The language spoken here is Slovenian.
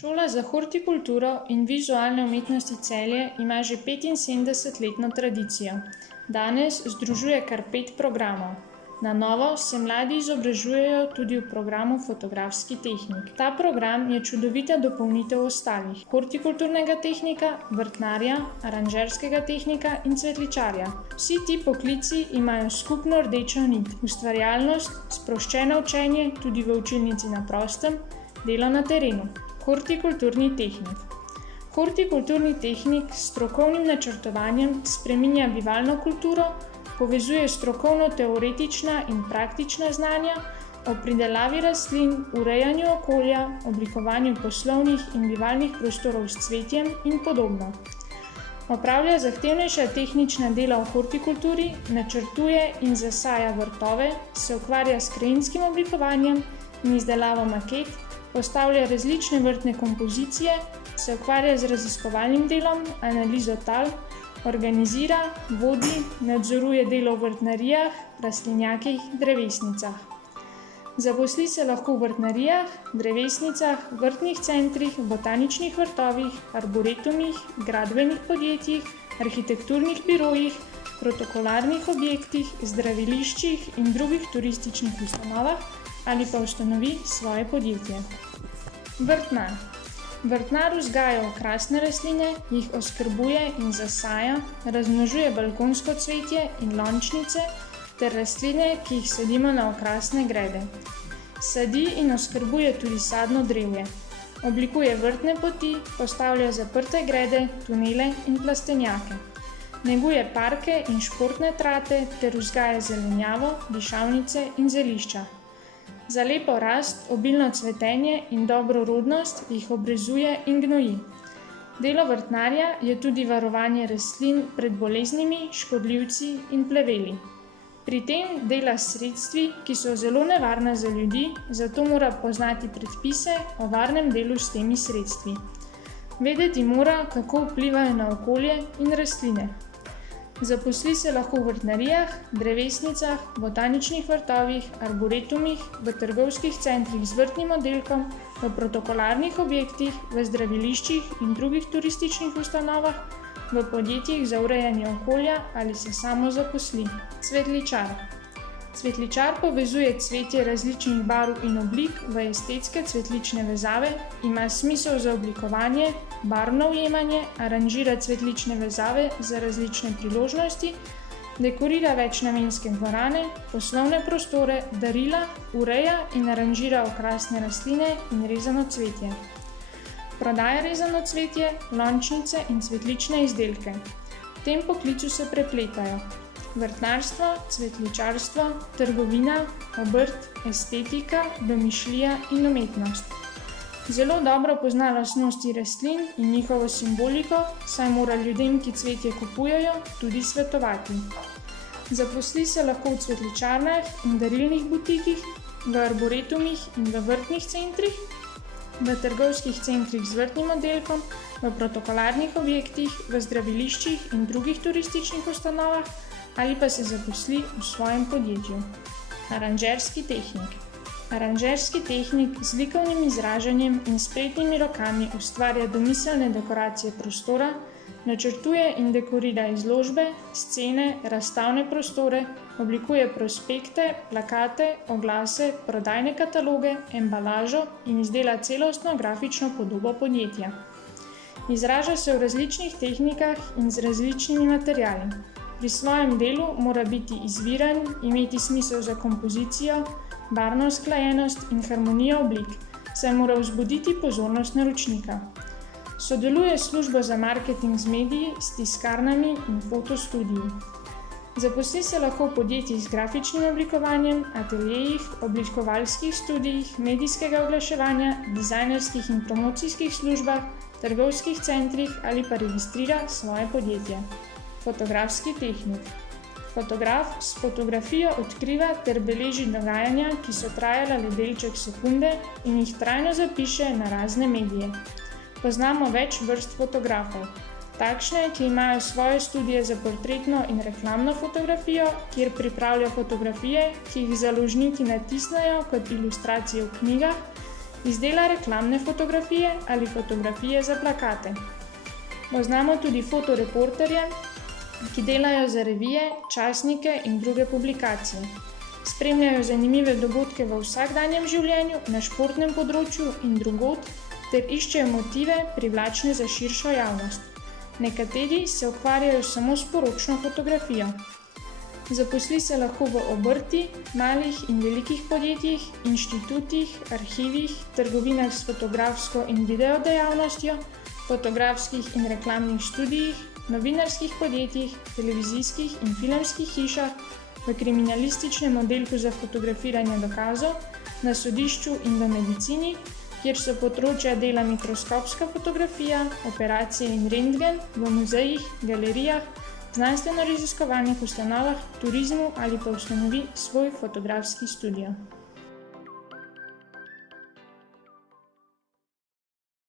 Šola za hortikulturo in vizualne umetnosti Celje ima že 75-letno tradicijo. Danes združuje kar 5 programov. Na novo se mladi izobražujejo tudi v programu fotografski tehnik. Ta program je čudovita dopolnitev ostalih: hortikulturnega tehnika, vrtnarja, aranžerskega tehnika in cvetličarja. Vsi ti poklici imajo skupno rdečo nit: ustvarjalnost, sproščeno učenje tudi v učilnici na prostem, delo na terenu. Hortikulturni tehnik. Hortikulturni tehnik s strokovnim načrtovanjem spreminja bivalno kulturo, povezuje strokovno-teoretična in praktična znanja o pridelavi rastlin, urejanju okolja, oblikovanju poslovnih in bivalnih prostorov s cvetjem in podobno. Opravlja zahtevnejša tehnična dela v hortikulturi, načrtuje in zasaja vrtove, se ukvarja s krajinskim oblikovanjem in izdelavo maket, postavlja različne vrtne kompozicije, se ukvarja z raziskovalnim delom, analizo tal, organizira, vodi, nadzoruje delo v vrtnarijah, rastlinjakih, drevesnicah. Zaposli se lahko v vrtnarijah, drevesnicah, vrtnih centrih, botaničnih vrtovih, arboretumih, gradbenih podjetjih, arhitekturnih birojih, protokolarnih objektih, zdraviliščih in drugih turističnih ustanovah ali pa ustanovi svoje podjetje. Vrtnar. Vrtnar vzgaja okrasne rastline, jih oskrbuje in zasaja, razmnožuje balkonsko cvetje in lončnice ter rastline, ki jih sadimo na okrasne grede. Sadi in oskrbuje tudi sadno drevje. Oblikuje vrtne poti, postavlja zaprte grede, tunele in plastenjake. Neguje parke in športne trate ter vzgaja zelenjavo, dišavnice in zelišča. Za lepo rast, obilno cvetenje in dobro rodnost jih obrezuje in gnoji. Delo vrtnarja je tudi varovanje rastlin pred boleznimi, škodljivci in pleveli. Pri tem dela s sredstvi, ki so zelo nevarna za ljudi, zato mora poznati predpise o varnem delu s temi sredstvi. Vedeti mora, kako vplivajo na okolje in rastline. Zaposli se lahko v vrtnarijah, drevesnicah, botaničnih vrtovih, arboretumih, v trgovskih centrih z vrtnim oddelkom, v protokolarnih objektih, v zdraviliščih in drugih turističnih ustanovah, v podjetjih za urejanje okolja ali se samo zaposli. Cvetličar. Cvetličar povezuje cvetje različnih barv in oblik v estetske cvetlične vezave, ima smisel za oblikovanje, barvno ujemanje, aranžira cvetlične vezave za različne priložnosti, dekorira večnamenske dvorane, poslovne prostore, darila, ureja in aranžira okrasne rastline in rezano cvetje. Prodaja rezano cvetje, lončnice in cvetlične izdelke. V tem poklicu se prepletajo vrtnarstvo, cvetličarstvo, trgovina, obrt, estetika, domišljija in umetnost. Zelo dobro pozna lastnosti rastlin in njihovo simboliko, saj mora ljudem, ki cvetje kupujejo, tudi svetovati. Zaposli se lahko v cvetličarnah in darilnih butikih, v arboretumih in v vrtnih centrih, v trgovskih centrih z vrtnim oddelkom, v protokolarnih objektih, v zdraviliščih in drugih turističnih ustanovah ali pa se zaposli v svojem podjetju. Aranžerski tehnik. Aranžerski tehnik z likovnim izražanjem in spretnimi rokami ustvarja domiselne dekoracije prostora, načrtuje in dekorira izložbe, scene, razstavne prostore, oblikuje prospekte, plakate, oglase, prodajne kataloge, embalažo in izdela celostno grafično podobo podjetja. Izraža se v različnih tehnikah in z različnimi materiali. Pri svojem delu mora biti izviren, imeti smisel za kompozicijo, barvno usklajenost in harmonijo oblik, saj mora vzbuditi pozornost naročnika. Sodeluje s službo za marketing z mediji, s tiskarnami in fotostudiji. Zaposli se lahko v podjetjih z grafičnim oblikovanjem, ateljejih, oblikovalskih studijih, medijskega oglaševanja, dizajnerskih in promocijskih službah, trgovskih centrih ali pa registrira svoje podjetje. Fotografski tehnik. Fotograf s fotografijo odkriva ter beleži dogajanja, ki so trajala le delček sekunde in jih trajno zapiše na razne medije. Poznamo več vrst fotografov. Takšne, ki imajo svoje studije za portretno in reklamno fotografijo, kjer pripravljajo fotografije, ki jih založniki natisnejo kot ilustracije v knjigah, Izdela reklamne fotografije ali fotografije za plakate. Poznamo tudi fotoreporterje, ki delajo za revije, časnike in druge publikacije. Spremljajo zanimive dogodke v vsakdanjem življenju, na športnem področju in drugod, ter iščejo motive, privlačne za širšo javnost. Nekateri se ukvarjajo samo s poročno fotografijo. Zaposli se lahko v obrti, malih in velikih podjetjih, inštitutih, arhivih, trgovinah s fotografsko in video dejavnostjo, fotografskih in reklamnih študijih, novinarskih podjetjih, televizijskih in filmskih hišah, v kriminalističnem oddelku za fotografiranje dokazov, na sodišču in v medicini, kjer so področja dela mikroskopska fotografija, operacije in rentgen, v muzejih, galerijah, znanstveno-raziskovalnih ustanovah, turizmu ali pa ustanovi svoj fotografski studio.